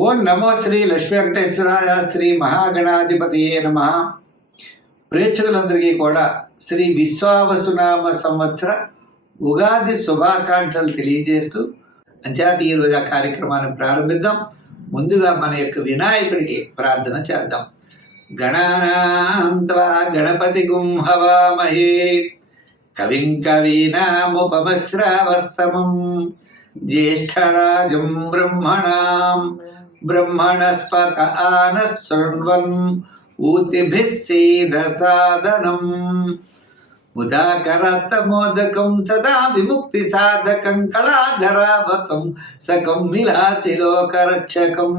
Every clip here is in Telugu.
ఓం నమో శ్రీ లక్ష్మీ వెంకటేశ్వరాయ శ్రీ మహాగణాధిపతియే నమ. ప్రేక్షకులందరికీ కూడా శ్రీ విశ్వావసునామ సంవత్సర ఉగాది శుభాకాంక్షలు తెలియజేస్తూ అంచేత ఈరోజు ఆ కార్యక్రమాన్ని ప్రారంభిద్దాం. ముందుగా మన యొక్క వినాయకుడికి ప్రార్థన చేద్దాం. గణానాంత్వా గణపతి గుంహవామహే కవిం కవీనాముపమశ్రావస్తమం జ్యేష్ఠరాజం బ్రహ్మణస్పత ఆనః శృణ్వన్ ఊతిభిः సేదసాదనం ముదాకరత్తమోదకం సదా విముక్తి సాధకం కళాధరావతం సకం విలాసిలోకరక్షకం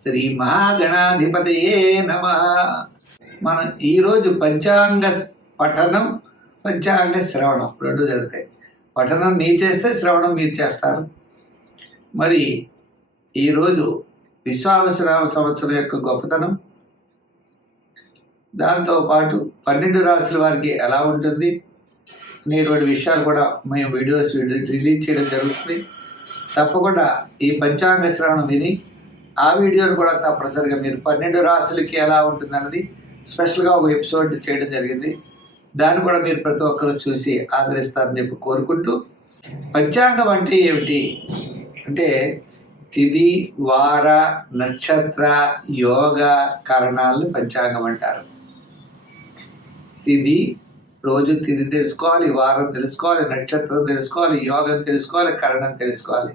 శ్రీ మహాగణాధిపతయే నమః. మనం ఈరోజు పంచాంగ పఠనం పంచాంగ శ్రవణం రెండు జరుగుతాయి. పఠనం నీ చేస్తే శ్రవణం మీరు చేస్తారు. మరి ఈరోజు విశ్వావసునామ సంవత్సరం యొక్క గొప్పతనం, దాంతోపాటు 12 రాశుల వారికి ఎలా ఉంటుంది అనేటువంటి విషయాలు కూడా మేము వీడియోస్ రిలీజ్ చేయడం జరుగుతుంది. తప్పకుండా ఈ పంచాంగ శ్రవణం విని ఆ వీడియోని కూడా తప్పనిసరిగా మీరు 12 రాశులకి ఎలా ఉంటుంది అన్నది స్పెషల్గా ఒక ఎపిసోడ్ చేయడం జరిగింది. దాన్ని కూడా మీరు ప్రతి ఒక్కరు చూసి ఆదరిస్తారని చెప్పి కోరుకుంటూ, పంచాంగం అంటే ఏమిటి అంటే తిథి, వార, నక్షత్ర, యోగ కరణాలను పంచాంగం అంటారు. తిథి, రోజు తిథి తెలుసుకోవాలి, వారం తెలుసుకోవాలి, నక్షత్రం తెలుసుకోవాలి, యోగం తెలుసుకోవాలి, కరణం తెలుసుకోవాలి.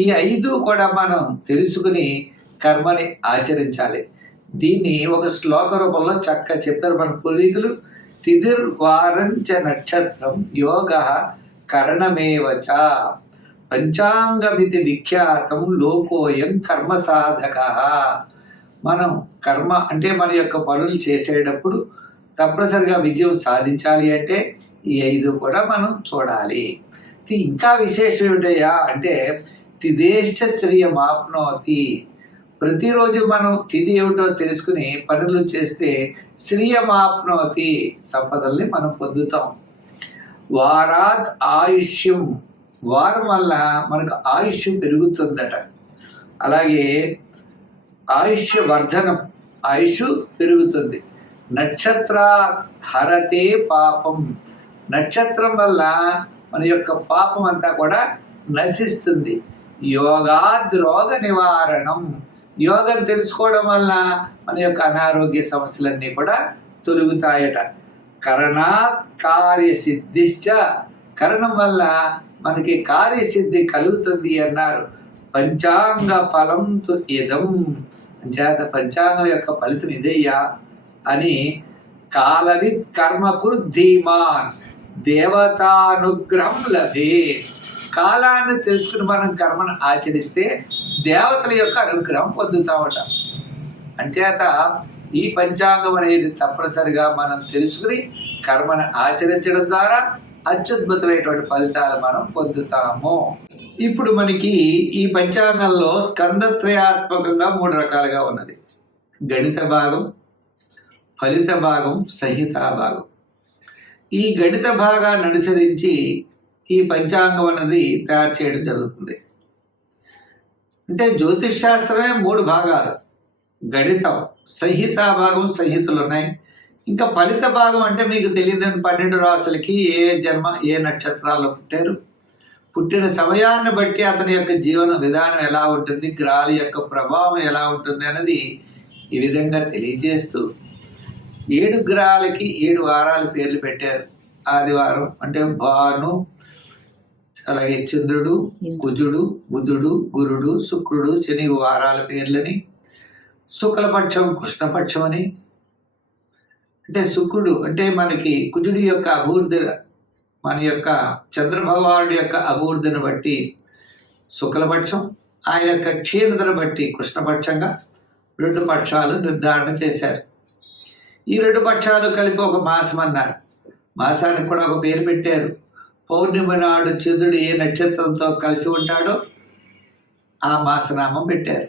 ఈ 5 కూడా మనం తెలుసుకుని కర్మని ఆచరించాలి. దీన్ని ఒక శ్లోక రూపంలో చక్కగా చెప్తారు మన పూర్వీకులు. తిథిర్వారంచ నక్షత్రం యోగ కరణమేవచ పంచాంగమితి విఖ్యాతం లోకోయం కర్మ సాధక. మనం కర్మ అంటే మన యొక్క పనులు చేసేటప్పుడు తప్పనిసరిగా విజయం సాధించాలి అంటే ఈ 5 కూడా మనం చూడాలి. ఇంకా విశేషం ఏమిటయ్యా అంటే తిథేశ్చ శ్రియమాప్నోతి. ప్రతిరోజు మనం తిథి ఏమిటో తెలుసుకుని పనులు చేస్తే శ్రియమాప్నోతి సంపదల్ని మనం పొందుతాం. వారాత్ ఆయుష్యం, వారం వల్ల మనకు ఆయుష్ పెరుగుతుందట. అలాగే ఆయుష్ వర్ధనం, ఆయుష్ పెరుగుతుంది. నక్షత్ర హరతే పాపం, నక్షత్రం వల్ల మన యొక్క పాపం అంతా కూడా నశిస్తుంది. యోగాద్ రోగ నివారణం, యోగం తెలుసుకోవడం వల్ల మన యొక్క అనారోగ్య సమస్యలన్నీ కూడా తొలుగుతాయట. కరణాత్ కార్యసిద్ధిశ్చ, కరణం వల్ల మనకి కార్యసిద్ధి కలుగుతుంది అన్నారు. పంచాంగ ఫలం తు ఇదం, చేత పంచాంగం యొక్క ఫలితం ఇదయ్యా అని కాలవిత్ కర్మకృద్ధీమాన్ దేవతానుగ్రహం లభే. కాలాన్ని తెలుసుకుని మనం కర్మను ఆచరిస్తే దేవతల యొక్క అనుగ్రహం పొందుతామట. అంచేత ఈ పంచాంగం అనేది తప్పనిసరిగా మనం తెలుసుకుని కర్మను ఆచరించడం ద్వారా అత్యద్భుతమైనటువంటి ఫలితాలు మనం పొందుతాము. ఇప్పుడు మనకి ఈ పంచాంగంలో స్కందత్రయాత్మకంగా 3 రకాలుగా ఉన్నది. గణిత భాగం, ఫలిత భాగం, సంహితా భాగం. ఈ గణిత భాగాన్ని అనుసరించి ఈ పంచాంగం అన్నది తయారు చేయడం జరుగుతుంది. అంటే జ్యోతిష్ శాస్త్రమే 3 భాగాలు. గణితం, సంహితా భాగం, సంహితలు ఉన్నాయి. ఇంకా ఫలిత భాగం అంటే మీకు తెలియదని 12 రాశులకి ఏ జన్మ ఏ నక్షత్రాల్లో పుట్టారు, పుట్టిన సమయాన్ని బట్టి అతని యొక్క జీవన విధానం ఎలా ఉంటుంది, గ్రహాల యొక్క ప్రభావం ఎలా ఉంటుంది అన్నది ఈ విధంగా తెలియజేస్తూ 7 గ్రహాలకి 7 వారాల పేర్లు పెట్టారు. ఆదివారం అంటే భాను, అలాగే చంద్రుడు, కుజుడు, బుధుడు, గురుడు, శుక్రుడు, శని వారాల పేర్లని. శుక్లపక్షం, కృష్ణపక్షం అని. అంటే శుక్రుడు అంటే మనకి కుజుడి యొక్క అభివృద్ధి, మన యొక్క చంద్రభగవానుడి యొక్క అభివృద్ధిని బట్టి శుక్లపక్షం, ఆయన యొక్క క్షీణతను బట్టి కృష్ణపక్షంగా 2 పక్షాలు నిర్ధారణ చేశారు. ఈ 2 పక్షాలు కలిపి ఒక మాసం అన్నారు. మాసానికి కూడా ఒక పేరు పెట్టారు. పౌర్ణమి నాడు చంద్రుడు ఏ నక్షత్రంతో కలిసి ఉంటాడో ఆ మాసనామం పెట్టారు.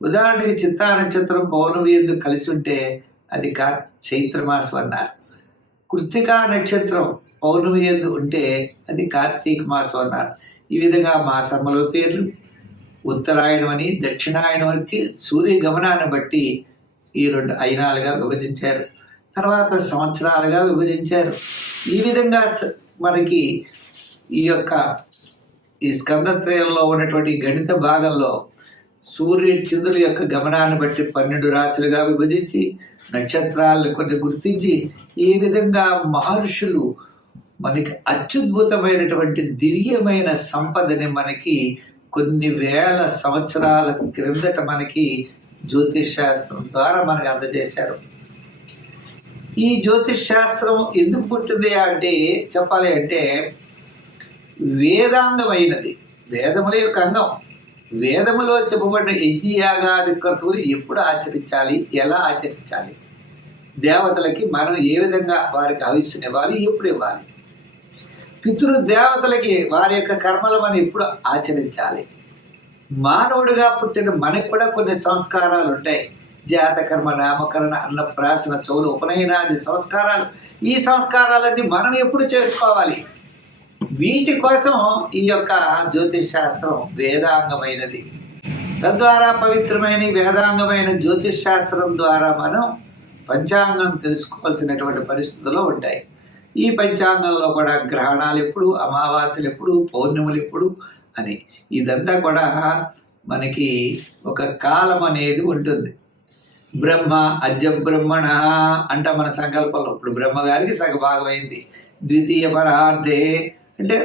ఉదాహరణకి చిత్తా నక్షత్రం పౌర్ణమి ఎందుకు కలిసి ఉంటే అది చైత్రమాసం అన్నారు. కృత్తికా నక్షత్రం పౌర్ణమి ఎందు ఉంటే అది కార్తీక మాసం అన్నారు. ఈ విధంగా మాసముల పేర్లు ఉత్తరాయణం అని దక్షిణాయనానికి సూర్య గమనాన్ని బట్టి ఈ 2 అయనాలుగా విభజించారు. తర్వాత సంవత్సరాలుగా విభజించారు. ఈ విధంగా మనకి ఈ యొక్క ఈ స్కందత్రయంలో ఉన్నటువంటి గణిత భాగంలో సూర్య చంద్రుల యొక్క గమనాన్ని బట్టి 12 రాశులుగా విభజించి నక్షత్రాలను కొన్ని గుర్తించి ఈ విధంగా మహర్షులు మనకి అత్యద్భుతమైనటువంటి దివ్యమైన సంపదని మనకి కొన్ని వేల సంవత్సరాల క్రిందట మనకి జ్యోతిష్ శాస్త్రం ద్వారా మనకు అందజేశారు. ఈ జ్యోతిష్ శాస్త్రం ఎందుకు పుట్టింది అంటే చెప్పాలి అంటే వేదాంగమైనది, వేదముల యొక్క అంగం. వేదములో చెప్పబడిన యజ్ఞయాగాది క్రతువులు ఎప్పుడు ఆచరించాలి, ఎలా ఆచరించాలి, దేవతలకి మనం ఏ విధంగా వారికి హవిస్సుని ఇవ్వాలి, ఎప్పుడు ఇవ్వాలి, పితృదేవతలకి వారి యొక్క కర్మలు మనం ఎప్పుడు ఆచరించాలి, మానవుడిగా పుట్టిన మనకు కూడా కొన్ని సంస్కారాలు ఉంటాయి. జాతకర్మ, నామకరణ, అన్నప్రాసన, చౌలు, ఉపనయనాది సంస్కారాలు. ఈ సంస్కారాలన్నీ మనం ఎప్పుడు చేసుకోవాలి, వీటి కోసం ఈ యొక్క జ్యోతిష్ శాస్త్రం వేదాంగమైనది. తద్వారా పవిత్రమైన వేదాంగమైన జ్యోతిష్ శాస్త్రం ద్వారా మనం పంచాంగం తెలుసుకోవాల్సినటువంటి పరిస్థితులు ఉంటాయి. ఈ పంచాంగంలో కూడా గ్రహణాలు ఎప్పుడు, అమావాస్యలు ఎప్పుడు, పౌర్ణములు ఎప్పుడు అని ఇదంతా కూడా మనకి ఒక కాలం అనేది ఉంటుంది. బ్రహ్మ అద్య బ్రహ్మణ అంట మన సంకల్పంలో. ఇప్పుడు బ్రహ్మగారికి సగభాగం అయింది. ద్వితీయ పరార్థే అంటే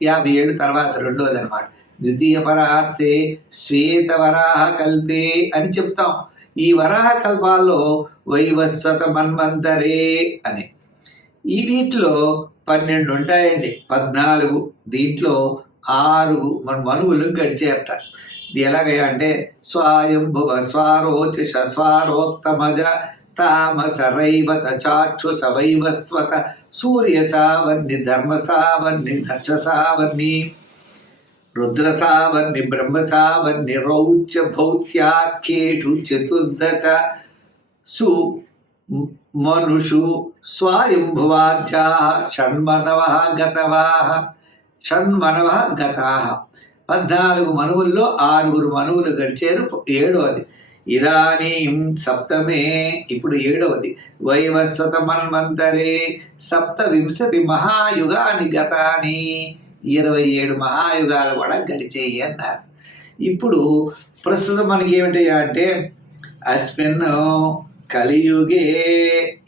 57 తర్వాత రెండోది అనమాట. ద్వితీయ పరార్థే శ్వేత వరాహ కల్పే అని చెప్తాం. ఈ వరాహ కల్పాల్లో వైవస్వత మన్వంతరే అని ఈ వీటిలో 12 ఉంటాయండి. 14 దీంట్లో 6 మనువులు గడిచేట. ఇది ఎలాగయ్యా అంటే స్వాయంభువ స్వారోచిష స్వారోత్తమజ తామస రైవత చాక్షుష వైవస్వత సూర్య సావర్ణి ధర్మ సావర్ణి దక్ష సావర్ణి రుద్ర సావర్ణి బ్రహ్మ సావర్ణి రౌచ్య భౌత్యాఖ్యేషు చతుర్దశ సు మనుషు స్వయంభువాధ్యా షణ్మనవ గతవాహ షణ్మనవ గతాహ. 14 మనువుల్లో 6 మనువులు గడిచారు. 7వది ఇదానీం సప్తమే, ఇప్పుడు 7వది వైవస్వత మన్వంతరే సప్తవింశతి మహాయుగాని గతాని. 27 మహాయుగాలు కూడా గడిచేయి అన్నారు. ఇప్పుడు ప్రస్తుతం మనకి ఏమిటి అంటే అస్మిన్ కలియుగే,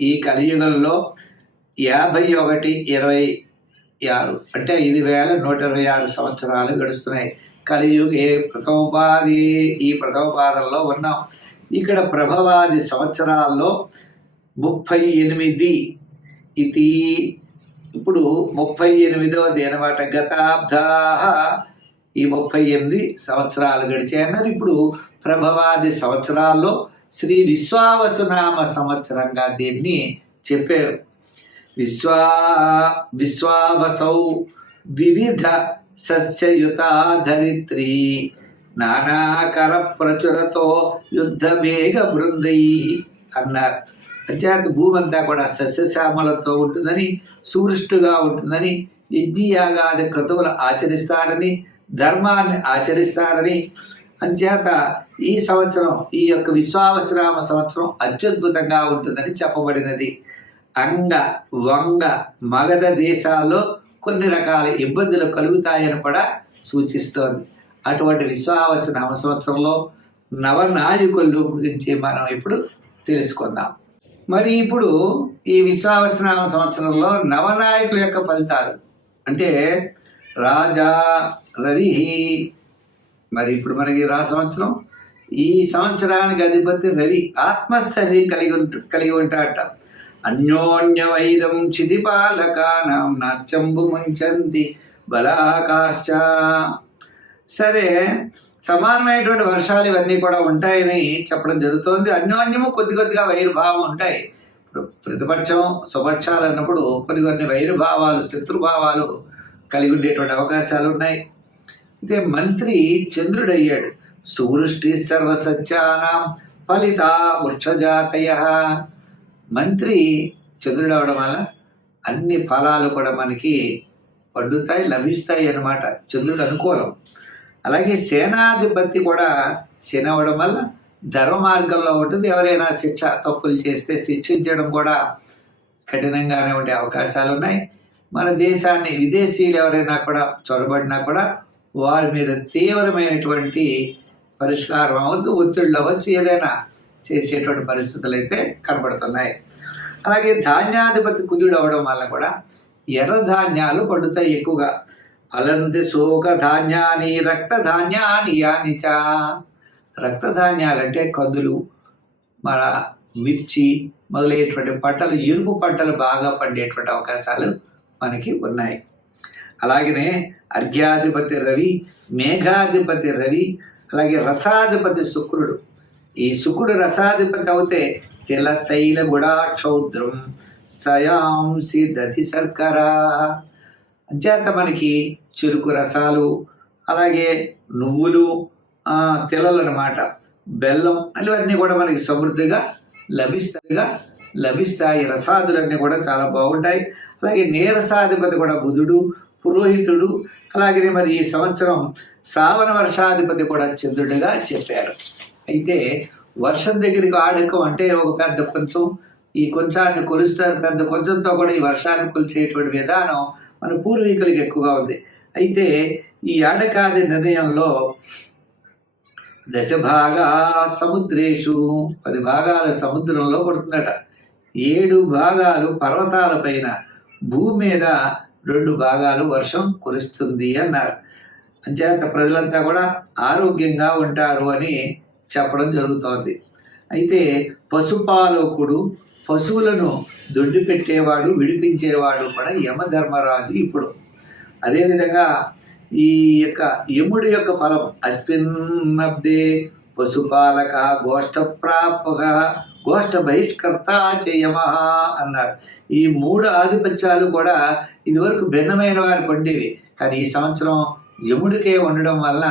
ఈ కలియుగంలో 51:26 అంటే 5126 సంవత్సరాలు గడుస్తున్నాయి. కలియుగే ప్రథమోపాధి, ఈ ప్రథమ పాదంలో ఉన్నాం. ఇక్కడ ప్రభవాది సంవత్సరాల్లో 38 ఇది ఇప్పుడు 38వది అనమాట. గతాబ్ధా ఈ 38 సంవత్సరాలు గడిచాయి అన్నారు. ఇప్పుడు ప్రభవాది సంవత్సరాల్లో శ్రీ విశ్వావసునామ సంవత్సరంగా దీన్ని చెప్పారు. విశ్వావసౌ వివిధ సస్యయుతా ధరిత్రి నానాకర ప్రచురతో యుద్ధ మేఘ బృందై అన్నారు. అంచేత భూమి అంతా కూడా సస్యశ్యామలతో ఉంటుందని, సూరిష్టుగా ఉంటుందని, యజ్ఞయాగాది క్రతువులు ఆచరిస్తారని, ధర్మాన్ని ఆచరిస్తారని. అంచేత ఈ సంవత్సరం, ఈ యొక్క విశ్వావసనామ సంవత్సరం అత్యద్భుతంగా ఉంటుందని చెప్పబడినది. అంగ వంగ మగధ దేశాల్లో కొన్ని రకాల ఇబ్బందులు కలుగుతాయని కూడా సూచిస్తోంది. అటువంటి విశ్వావసనామ సంవత్సరంలో నవనాయకుల గురించి మనం ఇప్పుడు తెలుసుకుందాం. మరి ఇప్పుడు ఈ విశ్వావసనామ సంవత్సరంలో నవనాయకుల యొక్క ఫలితాలు అంటే రాజా రవి. మరి ఇప్పుడు మనకి సంవత్సరం, ఈ సంవత్సరానికి అధిపతి రవి ఆత్మస్థైర్యం కలిగి ఉంటాడట. అన్యోన్య వైరం చిదిపాలకానాం నాత్యంబు ముంచంతి బలాకాశ్చ. సరే, సమానమైనటువంటి వర్షాలు ఇవన్నీ కూడా ఉంటాయని చెప్పడం జరుగుతోంది. అన్యోన్యము కొద్దిగా వైరుభావం ఉంటాయి. ప్రతిపక్షం స్వపక్షాలు అన్నప్పుడు కొన్ని వైరుభావాలు, శత్రుభావాలు కలిగి ఉండేటువంటి అవకాశాలు ఉన్నాయి. అయితే మంత్రి చంద్రుడయ్యాడు. సువృష్టి సర్వసత్యానాం ఫలిత వృక్షజాతయ. మంత్రి చంద్రుడు అవడం వల్ల అన్ని ఫలాలు కూడా మనకి పండుతాయి, లభిస్తాయి అన్నమాట. చంద్రుడు అనుకూలం. అలాగే సేనాధిపతి కూడా శని అవ్వడం వల్ల ధర్మ మార్గంలో ఉంటుంది. ఎవరైనా తప్పులు చేస్తే శిక్షించడం కూడా కఠినంగానే ఉండే అవకాశాలు ఉన్నాయి. మన దేశాన్ని విదేశీయులు ఎవరైనా కూడా చొరబడినా కూడా వారి మీద తీవ్రమైనటువంటి పరిష్కారం అవ్వద్దు, ఒత్తిళ్ళు అవ్వచ్చు, ఏదైనా చేసేటువంటి పరిస్థితులు అయితే కనబడుతున్నాయి. అలాగే ధాన్యాధిపతి కుజుడు అవ్వడం వల్ల కూడా ఎర్ర ధాన్యాలు పండుతాయి ఎక్కువగా. ఫలంతి శోక ధాన్యాని రక్త ధాన్యాని యానిచ. రక్త ధాన్యాలంటే కందులు, మన మిర్చి మొదలైనటువంటి పంటలు, ఎరుపు పంటలు బాగా పండేటువంటి అవకాశాలు మనకి ఉన్నాయి. అలాగనే అర్ఘ్యాధిపతి రవి, మేఘాధిపతి రవి, అలాగే రసాధిపతి శుక్రుడు. ఈ శుక్రుడు రసాధిపతి అవుతే తిల తైల గుడాక్షౌద్రం సయాంసి దధి శర్కర. అంచేత మనకి చెరుకు రసాలు, అలాగే నువ్వులు, తిలలు అన్నమాట, బెల్లం ఇవన్నీ కూడా మనకి సమృద్ధిగా లభిస్తాయి. రసాదులన్నీ కూడా చాలా బాగుంటాయి. అలాగే నీరసాధిపతి కూడా బుధుడు, పురోహితుడు. అలాగే మరి ఈ సంవత్సరం శ్రావణ వర్షాధిపతి కూడా చంద్రుడిగా చెప్పారు. అయితే వర్షం దగ్గరికి ఆడకం అంటే ఒక పెద్ద కొంచెం, ఈ కొంచాన్ని కొలుస్తారు, పెద్ద కొంచెంతో కూడా ఈ వర్షాన్ని కొలిచేటువంటి విధానం మన పూర్వీకులకి ఎక్కువగా ఉంది. అయితే ఈ ఆడకాది నిర్ణయంలో దశ భాగా సముద్రేషు, 10 భాగాలు సముద్రంలో పడుతుందట, 7 భాగాలు పర్వతాల పైన, భూమి మీద 2 భాగాలు వర్షం కురుస్తుంది అన్నారు. అంచేత ప్రజలంతా కూడా ఆరోగ్యంగా ఉంటారు అని చెప్పడం జరుగుతోంది. అయితే పశుపాలకుడు, పశువులను దొడ్డి పెట్టేవాడు, విడిపించేవాడు కూడా యమధర్మరాజు. ఇప్పుడు అదేవిధంగా ఈ యొక్క యముడి యొక్క ఫలం అస్మిన్నబ్దే పశుపాలక గోష్ఠ ప్రాపక గోష్ఠ బహిష్కర్త చేయమ అన్నారు. ఈ 3 ఆధిపత్యాలు కూడా ఇదివరకు భిన్నమైన వారికి ఉండేవి, కానీ ఈ సంవత్సరం యముడికే ఉండడం వల్ల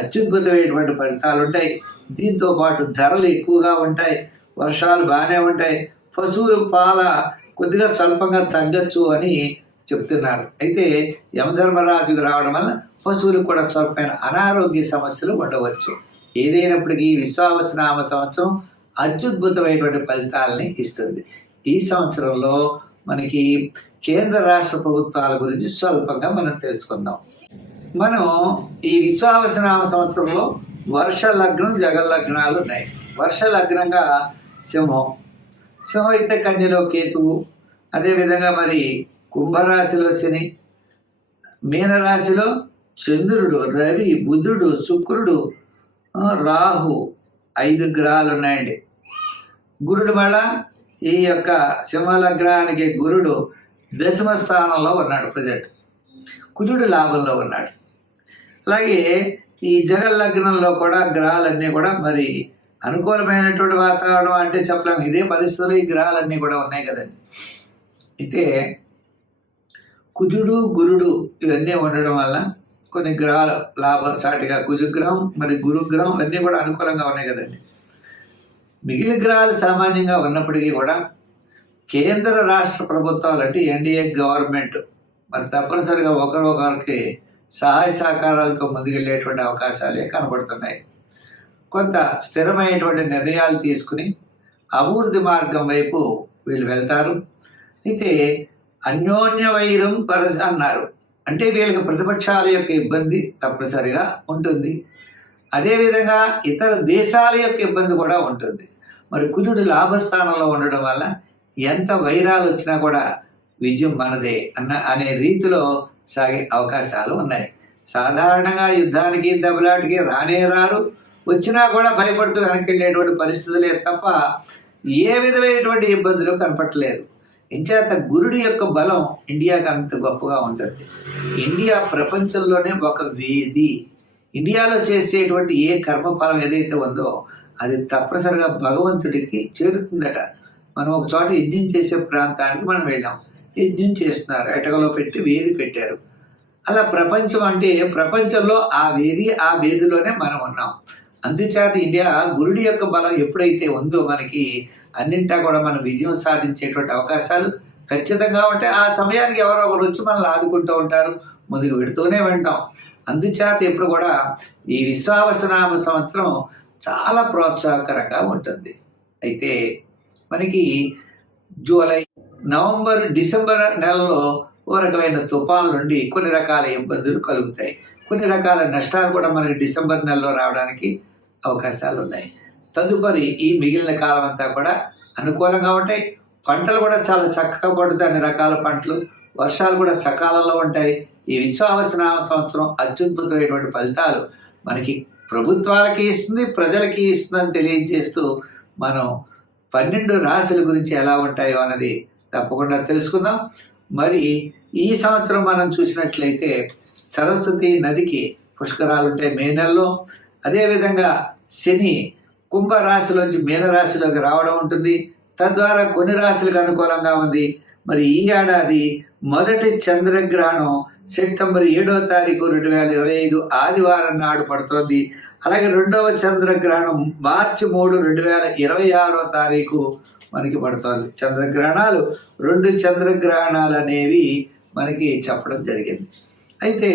అత్యద్భుతమైనటువంటి ఫలితాలు ఉంటాయి. దీంతో పాటు ధరలు ఎక్కువగా ఉంటాయి, వర్షాలు బాగానే ఉంటాయి, పశువుల పాల కొద్దిగా స్వల్పంగా తగ్గచ్చు అని చెప్తున్నారు. అయితే యమధర్మరాజుకు రావడం వల్ల పశువులకు కూడా స్వల్పమైన అనారోగ్య సమస్యలు ఉండవచ్చు. ఏదైనప్పటికీ విశ్వావసనామ సంవత్సరం అత్యద్భుతమైనటువంటి ఫలితాలని ఇస్తుంది. ఈ సంవత్సరంలో మనకి కేంద్ర రాష్ట్ర ప్రభుత్వాల గురించి స్వల్పంగా మనం తెలుసుకుందాం. మనం ఈ విశ్వావసనామ సంవత్సరంలో వర్ష లగ్నం, జగల్లగ్నాలు ఉన్నాయి. వర్ష లగ్నంగా సింహం అయితే కన్యలో కేతువు, అదేవిధంగా మరి కుంభరాశిలో శని, మీనరాశిలో చంద్రుడు, రవి, బుధుడు, శుక్రుడు, రాహు 5 గ్రహాలు ఉన్నాయండి. గురుడు మళ్ళా ఈ యొక్క సింహలగ్నానికి గురుడు 10వ స్థానంలో ఉన్నాడు ప్రజెంట్, కుజుడు లాభంలో ఉన్నాడు. అలాగే ఈ జగల్లగ్నంలో కూడా గ్రహాలన్నీ కూడా మరి అనుకూలమైనటువంటి వాతావరణం అంటే చెప్పలేము. ఇదే పరిస్థితుల్లో ఈ గ్రహాలన్నీ కూడా ఉన్నాయి కదండి. అయితే కుజుడు, గురుడు ఇవన్నీ ఉండడం వల్ల కొన్ని గ్రహాలు లాభసాటిగా, కుజగ్రహం మరి గురుగ్రహం అన్నీ కూడా అనుకూలంగా ఉన్నాయి కదండి. మిగిలిన గ్రహాలు సామాన్యంగా ఉన్నప్పటికీ కూడా కేంద్ర రాష్ట్ర ప్రభుత్వాలు అంటే ఎన్డీఏ గవర్నమెంట్ మరి తప్పనిసరిగా ఒకరికి సహాయ సహకారాలతో ముందుకెళ్ళేటువంటి అవకాశాలే కనబడుతున్నాయి. కొంత స్థిరమైనటువంటి నిర్ణయాలు తీసుకుని అభివృద్ధి మార్గం వైపు వీళ్ళు వెళ్తారు. అయితే అన్యోన్య వైరం అన్నారు అంటే వీళ్ళకి ప్రతిపక్షాల యొక్క ఇబ్బంది తప్పనిసరిగా ఉంటుంది. అదేవిధంగా ఇతర దేశాల యొక్క ఇబ్బంది కూడా ఉంటుంది. మరి కుజుడు లాభస్థానంలో ఉండడం వల్ల ఎంత వైరాలు వచ్చినా కూడా విజయం మనదే అనే రీతిలో సాగే అవకాశాలు ఉన్నాయి. సాధారణంగా యుద్ధానికి, దెబ్బలాటికి రారు, వచ్చినా కూడా భయపడుతూ వెనక్కి వెళ్ళేటువంటి పరిస్థితులే తప్ప ఏ విధమైనటువంటి ఇబ్బందులు కనపట్టలేదు. ఇంచేత గురుడి యొక్క బలం ఇండియాకి అంత గొప్పగా ఉంటుంది. ఇండియా ప్రపంచంలోనే ఒక వేది. ఇండియాలో చేసేటువంటి ఏ కర్మఫలం ఏదైతే ఉందో అది తప్పనిసరిగా భగవంతుడికి చేరుతుందట. మనం ఒక చోట యజ్ఞం చేసే ప్రాంతానికి మనం వెళ్ళాం, యజ్ఞం చేస్తున్నారు, ఎటకలో పెట్టి వేది పెట్టారు. అలా ప్రపంచం అంటే ప్రపంచంలో ఆ వేదిలోనే మనం ఉన్నాం. అందుచేత ఇండియా గురుడి యొక్క బలం ఎప్పుడైతే ఉందో మనకి అన్నింటా కూడా మనం విజయం సాధించేటువంటి అవకాశాలు ఖచ్చితంగా ఉంటాయి. ఆ సమయానికి ఎవరో ఒకరు వచ్చి మనల్ని ఆదుకుంటూ ఉంటారు, ముందుకు పెడుతూనే ఉంటాం. అందుచేత ఇప్పుడు కూడా ఈ విశ్వావసనామ సంవత్సరం చాలా ప్రోత్సాహకరంగా ఉంటుంది. అయితే మనకి జూలై, నవంబర్, డిసెంబర్ నెలలో ఓ రకమైన తుఫాన్ల నుండి కొన్ని రకాల ఇబ్బందులు కలుగుతాయి. కొన్ని రకాల నష్టాలు కూడా మనకి డిసెంబర్ నెలలో రావడానికి అవకాశాలు ఉన్నాయి. తదుపరి ఈ మిగిలిన కాలం అంతా కూడా అనుకూలంగా ఉంటాయి. పంటలు కూడా చాలా చక్కగా పడుతాయి, అన్ని రకాల పంటలు. వర్షాలు కూడా సకాలంలో ఉంటాయి. ఈ విశ్వావసనామ సంవత్సరం అత్యద్భుతమైనటువంటి ఫలితాలు మనకి ప్రభుత్వాలకి ఇస్తుంది, ప్రజలకి ఇస్తుందని తెలియజేస్తూ మనం 12 రాశుల గురించి ఎలా ఉంటాయో అన్నది తప్పకుండా తెలుసుకుందాం. మరి ఈ సంవత్సరం మనం చూసినట్లయితే సరస్వతి నదికి పుష్కరాలు ఉంటాయి మే నెలలో. అదేవిధంగా శని కుంభరాశిలోంచి మీనరాశిలోకి రావడం ఉంటుంది. తద్వారా కొన్ని రాశులకు అనుకూలంగా ఉంది. మరి ఈ ఏడాది మొదటి చంద్రగ్రహణం సెప్టెంబర్ 7వ తారీఖు 2025 ఆదివారం నాడు పడుతోంది. అలాగే రెండవ చంద్రగ్రహణం మార్చి 3, 2026వ తారీఖు మనకి పడుతోంది. చంద్రగ్రహణాలు 2 చంద్రగ్రహణాలు అనేవి మనకి చెప్పడం జరిగింది. అయితే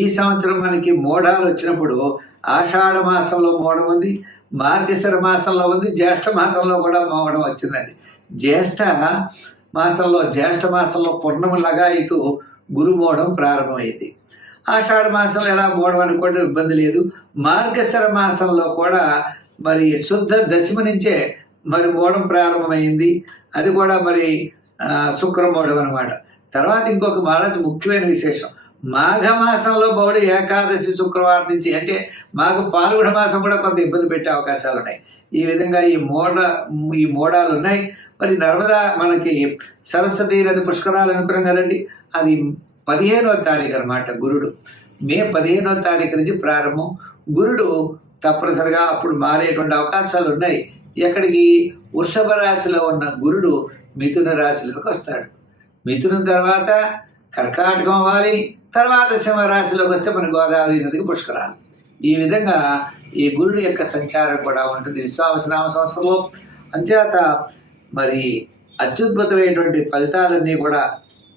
ఈ సంవత్సరం మనకి మోడాలు వచ్చినప్పుడు ఆషాఢ మాసంలో మోడం ఉంది, మార్గశిర మాసంలో ఉంది, జ్యేష్ఠ మాసంలో కూడా మోడం వచ్చిందండి. జ్యేష్ఠ మాసంలో పూర్ణము లగాయితూ గురుమోడం ప్రారంభమైంది. ఆషాఢ మాసంలో ఎలా మోడం అనుకోండి, ఇబ్బంది లేదు. మార్గశిర మాసంలో కూడా మరి శుద్ధ దశమి నుంచే మరి మోడం ప్రారంభమైంది. అది కూడా మరి శుక్రమోడం అనమాట. తర్వాత ఇంకొక ముఖ్యమైన విశేషం, మాఘమాసంలో బౌడి ఏకాదశి శుక్రవారం నుంచి, అంటే మాఘ పాల్గొన మాసం కూడా కొంత ఇబ్బంది పెట్టే అవకాశాలు ఉన్నాయి. ఈ విధంగా ఈ మోడాలు ఉన్నాయి. మరి నర్మదా మనకి సరస్వతి నది పుష్కరాలు అనుకున్నాం కదండి, అది 15వ తారీఖు అనమాట. గురుడు మే 15వ తారీఖు నుంచి ప్రారంభం. గురుడు తప్పనిసరిగా అప్పుడు మారేటువంటి అవకాశాలు ఉన్నాయి. ఎక్కడికి? వృషభ రాశిలో ఉన్న గురుడు మిథున రాశిలోకి వస్తాడు. మిథునం తర్వాత కర్కాటకం అవ్వాలి, తర్వాత సింహరాశిలోకి వస్తే మన గోదావరి నదికి పుష్కరాలు. ఈ విధంగా ఈ గురుడు యొక్క సంచారం కూడా ఉంటుంది విశ్వావసనామ సంవత్సరంలో. అంచేత మరి అత్యద్భుతమైనటువంటి ఫలితాలన్నీ కూడా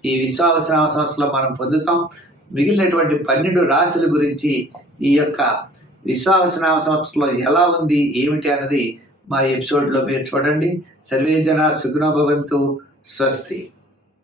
ఈ విశ్వావసనామ సంవత్సరంలో మనం పొందుతాం. మిగిలినటువంటి 12 రాశుల గురించి ఈ యొక్క విశ్వావసనామ సంవత్సరంలో ఎలా ఉంది ఏమిటి అన్నది మా ఎపిసోడ్లో మీరు చూడండి. సర్వే జనా సుఖినో భవంతు. స్వస్తి.